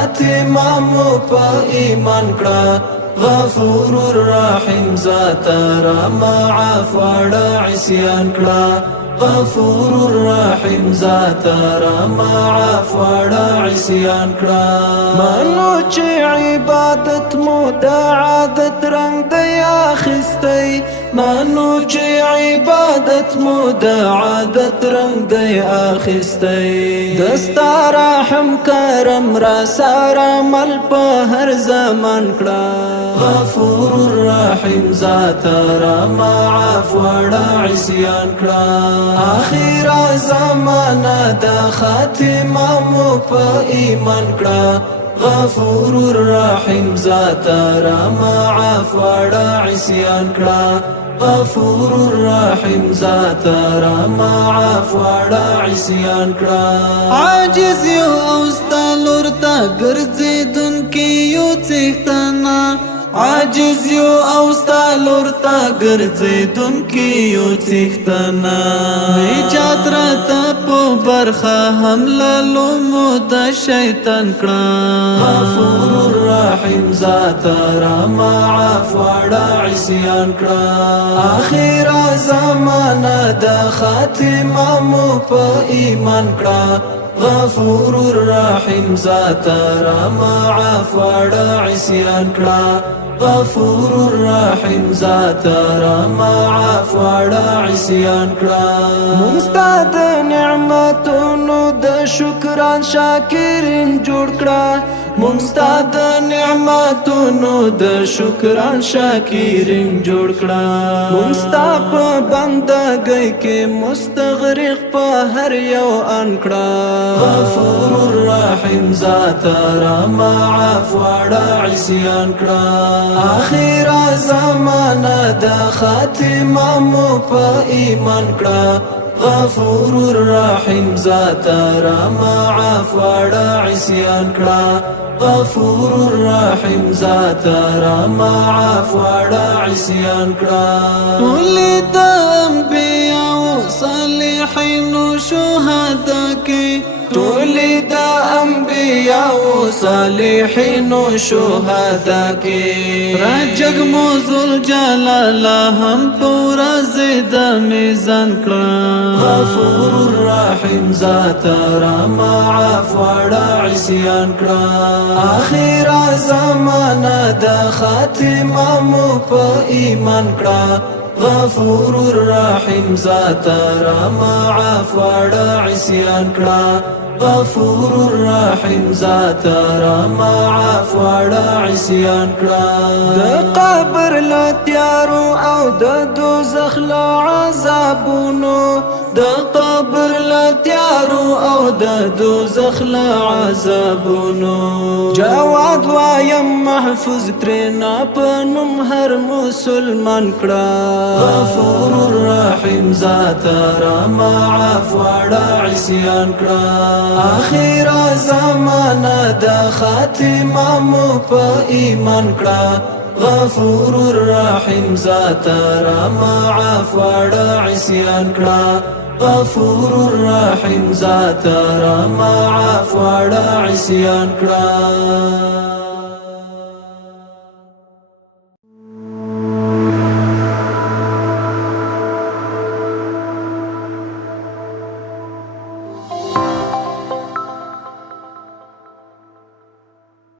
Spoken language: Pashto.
خاتمه مو په ایمان کړه غفور الرحیم ذات را معاف وړه عصیان کړه غفور الرحیم ذات را معاف وړه عصیان کړه منو چې عبادت مو د عادت رنگ دی اخیستی منو چې عبادت مو د عادت رنگ دی اخیستی دستا رحم کرم را سارا مل په هر زمان کړه غفور الرحیم ذات را معاف وړه عصیان کړه آخر زمانه د خاتمه مو په ایمان کړه غفور الرحیم ذات را معاف وړه عصیان کړه غفور الرحیم ذات را معاف وړه عصیان کړه عاجز یو او ستا لور ته ګرځېدونکي یو څښتنه عاجز یو او ستا لور ته ګرځېدونکي یو څښتنه نجات راته په برخه حمله لومو د شیطان کړه غفور الرحیم ذات را معاف وړه عصیان کړه آخر زمانه د خاتمه مو په ایمان کړه غفور الرحیم ذات را معاف وړه عصیان کړه غفور الرحیم ذات را معاف وړه عصیان کړه مستاد نعمتونو د شکران شاکرین جوړ کړه مستاد نعمتونو د شکران شاکرین جوړ کړه مستاپ بندګۍ کې مستغرق په هر یو ان کړه غفور الرحیم ذات را معاف وړه عصیان کړه آخر زمانه د خاتمه مو په ایمان کړه غفور الرحیم ذات را معاف وړه عصیان کړه غفور الرحیم ذات را معاف وړه عصیان کړه ولید انبیاء صالحین شهدا کې ولید انبیاء صالحین شهدا کې راجګ موذل جلال هم پورا زید میزان کړه غفور الرحیم ذات را معاف وړه عصیان کړه آخر زمانه د خاتمه مو په ایمان کړه غفور الرحیم ذات را معاف وړه عصیان کړه غفور الرحیم ذات را معاف وړه عصیان کړه د قبر له تیارو او د دوزخ له عذابونو د قبر له تیارو او د دوزخ له عذابونو جواد وایم محفوظ ترنا په نوم هر مسلمان کړه غفور الرحیم ذات را معاف وړه عصیان کړه آخر زمانه د خاتمه مو په ایمان کړه غفور الرحیم ذات را معاف وړه عصیان کړه غفور الرحیم ذات را معاف وړه عصیان کړه